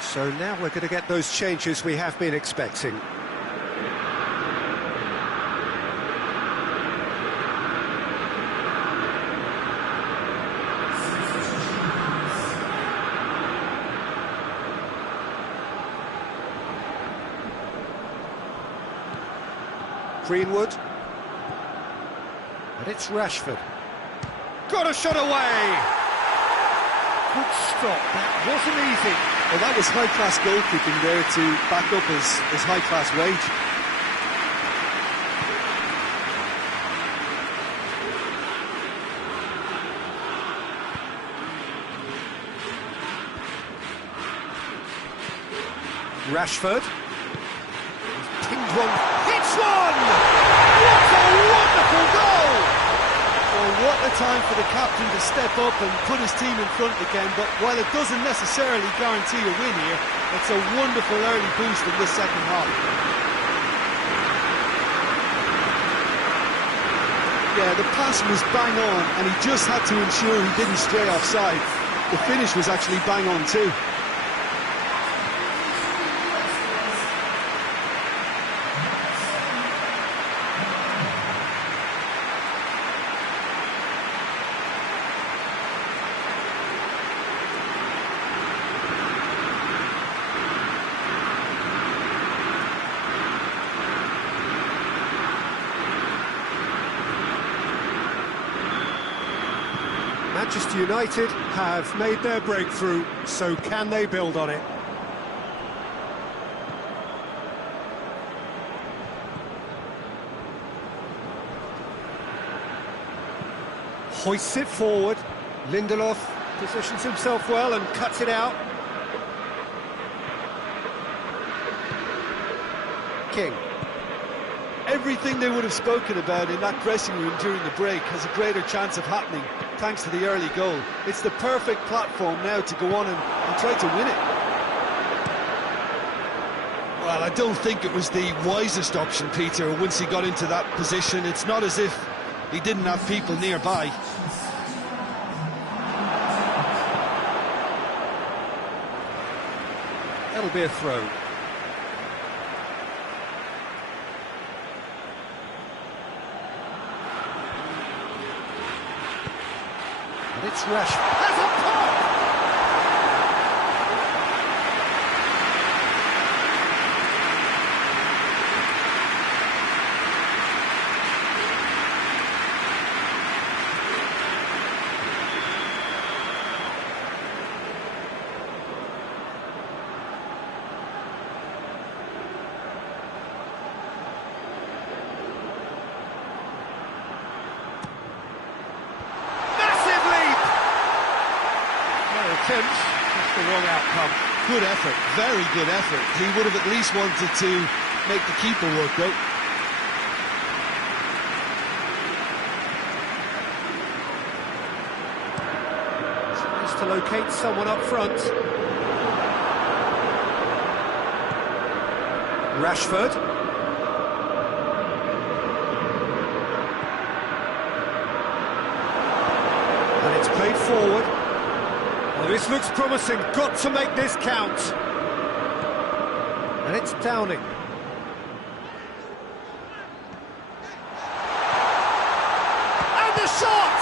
So now we're going to get those changes we have been expecting. Greenwood. And it's Rashford. Got a shot away! Good stop, that wasn't easy. Well, that was high-class goalkeeping there to back up his high-class wage. Rashford. He's pinged one. Hits one! What a wonderful goal! Well, what a time for the captain to step up and put his team in front again, but while it doesn't necessarily guarantee a win here, it's a wonderful early boost in this second half. Yeah, the pass was bang on, and he just had to ensure he didn't stray offside. The finish was actually bang on too. Manchester United have made their breakthrough, so can they build on it? Hoists it forward. Lindelof positions himself well and cuts it out. King. Everything they would have spoken about in that dressing room during the break has a greater chance of happening thanks to the early goal. It's the perfect platform now to go on and try to win it. Well, I don't think it was the wisest option, Peter, once he got into that position. It's not as if he didn't have people nearby. That'll be a throw. And it's Rashford. Has a pop! Just the wrong outcome. Good effort, very good effort. He would have at least wanted to make the keeper work out. Tries to locate someone up front. Rashford. And it's played forward. Well, this looks promising. Got to make this count. And it's Downing. And the shot!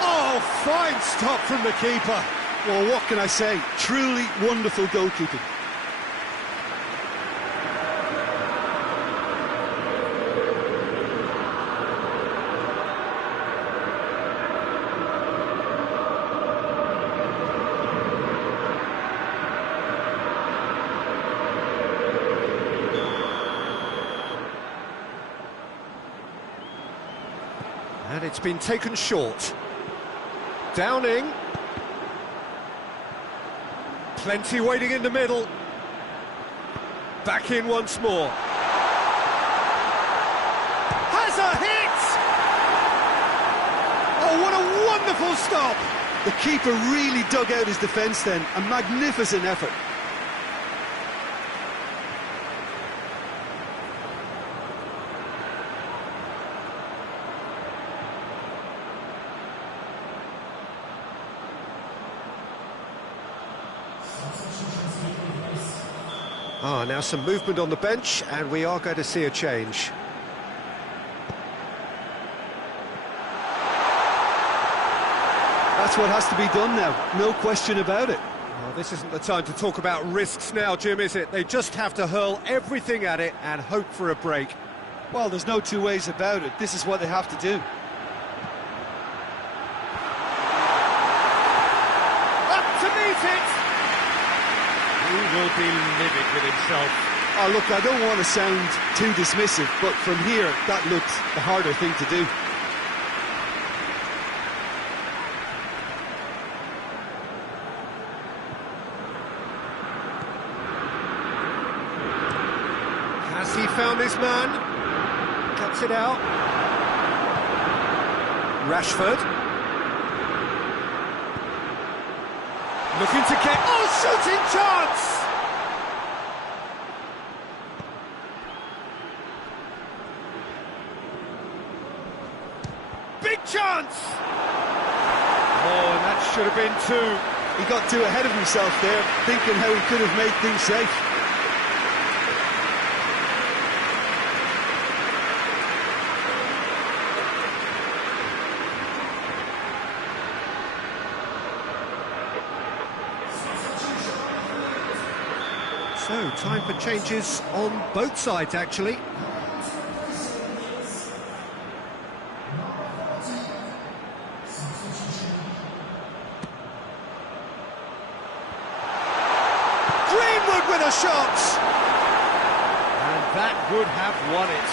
Oh, fine stop from the keeper. Well, what can I say? Truly wonderful goalkeeping. And it's been taken short. Downing. Plenty waiting in the middle. Back in once more. Has a hit! Oh, what a wonderful stop! The keeper really dug out his defence then. A magnificent effort. Now some movement on the bench, and we are going to see a change. That's what has to be done now, no question about it. Well, this isn't the time to talk about risks now, Jim, is it? They just have to hurl everything at it and hope for a break. Well, there's no two ways about it. This is what they have to do. Up to meet it! He will be livid with himself. Oh, look, I don't want to sound too dismissive, but from here, that looks the harder thing to do. Has he found his man? Cuts it out. Rashford. Looking to get... Oh, shooting chance! Big chance! Oh, and that should have been two. He got too ahead of himself there, thinking how he could have made things safe. So, time for changes on both sides, actually. Greenwood with a shot! And that would have won it.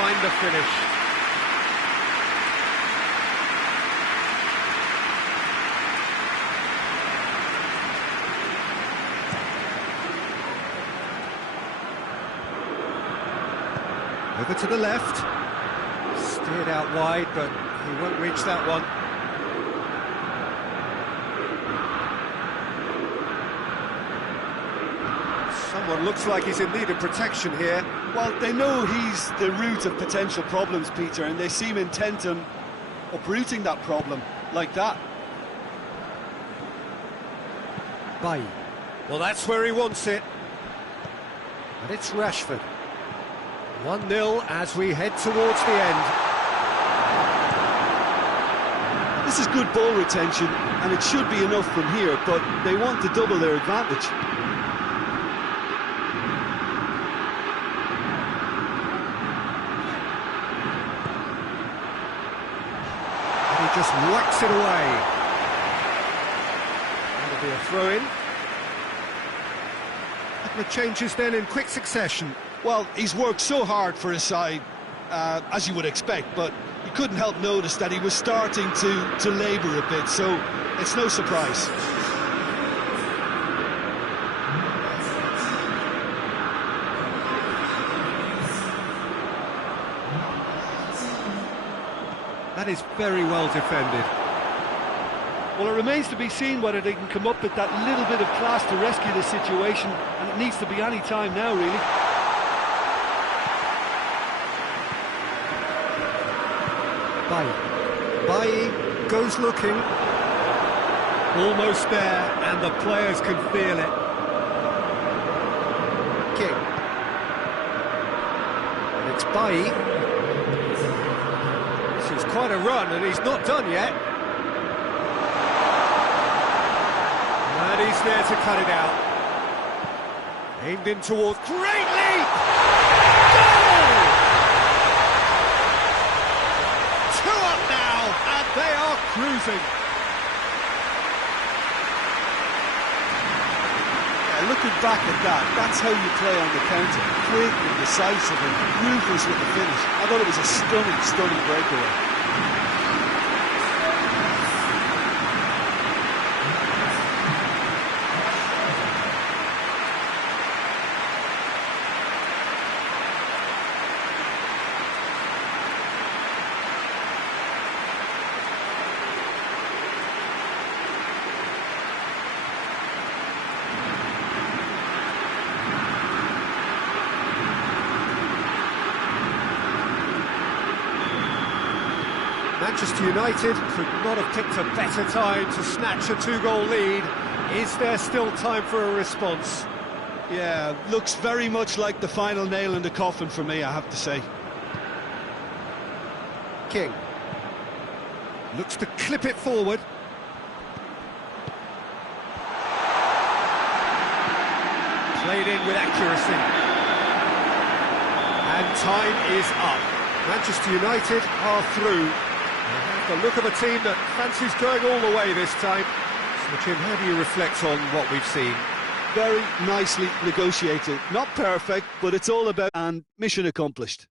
find the finish. Over to the left. Steered out wide, but he won't reach that one. Someone looks like he's in need of protection here. Well, they know he's the root of potential problems, Peter, and they seem intent on uprooting that problem like that. Bailly. Well, that's where he wants it. And it's Rashford. 1-0 as we head towards the end. This is good ball retention, and it should be enough from here, but they want to double their advantage. And he just whacks it away. That'll be a throw-in. Couple of changes then in quick succession. Well, he's worked so hard for his side, as you would expect, but you couldn't help notice that he was starting to labour a bit, so it's no surprise. That is very well defended. Well, it remains to be seen whether they can come up with that little bit of class to rescue the situation, and it needs to be any time now, really. Bailly goes looking. Almost there, and the players can feel it. King. And it's Bailly. This is quite a run, and he's not done yet. And he's there to cut it out. Aimed in towards... Great leap! Goal! 2 up now, and they are cruising. Yeah, looking back at that, that's how you play on the counter. Quick and decisive and ruthless with the finish. I thought it was a stunning breakaway. Manchester United could not have picked a better time to snatch a 2-goal lead. Is there still time for a response? Yeah, looks very much like the final nail in the coffin for me, I have to say. King looks to clip it forward. Played in with accuracy. And time is up. Manchester United are through. The look of a team that fancies going all the way this time. So, Jim, how do you reflect on what we've seen? Very nicely negotiated. Not perfect, but it's all about and mission accomplished.